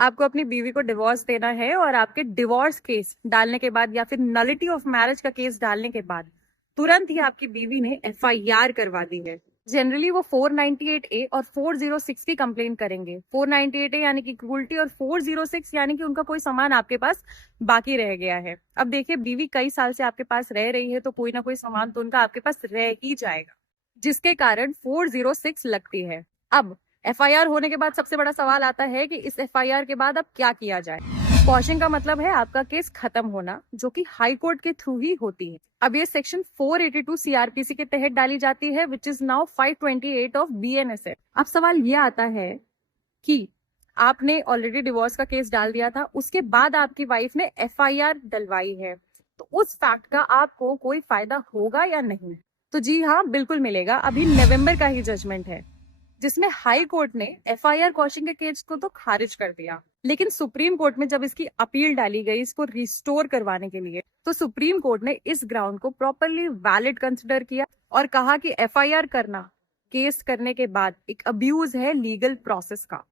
आपको अपनी बीवी को डिवोर्स देना है और आपके डिवोर्स केस डालने के बाद या फिर नलिटी ऑफ मैरिज का केस डालने के बाद तुरंत ही आपकी बीवी ने एफआईआर करवा दी है। जनरली वो 498A और 406 की कंप्लेन करेंगे। 498A यानी कि क्रूल्टी और 406 यानी कि उनका कोई सामान आपके पास बाकी रह गया है। अब देखिए, बीवी कई साल से आपके पास रह रही है तो कोई ना कोई सामान तो उनका आपके पास रह ही जाएगा, जिसके कारण 406 लगती है। अब एफआईआर होने के बाद सबसे बड़ा सवाल आता है कि इस एफआईआर के बाद अब क्या किया जाए। क्वॉशिंग का मतलब है आपका केस खत्म होना, जो कि हाई कोर्ट के थ्रू ही होती है। अब ये सेक्शन 482 सीआरपीसी के तहत डाली जाती है, विच इज नाउ 528 ऑफ बीएनएसएफ। अब सवाल ये आता है कि आपने ऑलरेडी डिवोर्स का केस डाल दिया था, उसके बाद आपकी वाइफ ने एफआईआर डलवाई है, तो उस फैक्ट का आपको कोई फायदा होगा या नहीं? तो जी हाँ, बिल्कुल मिलेगा। अभी नवंबर का ही जजमेंट है जिसमें हाई कोर्ट ने एफआईआर क्वॉशिंग के केस को तो खारिज कर दिया, लेकिन सुप्रीम कोर्ट में जब इसकी अपील डाली गई इसको रिस्टोर करवाने के लिए, तो सुप्रीम कोर्ट ने इस ग्राउंड को प्रॉपरली वैलिड कंसिडर किया और कहा कि एफआईआर करना केस करने के बाद एक अब्यूज है लीगल प्रोसेस का।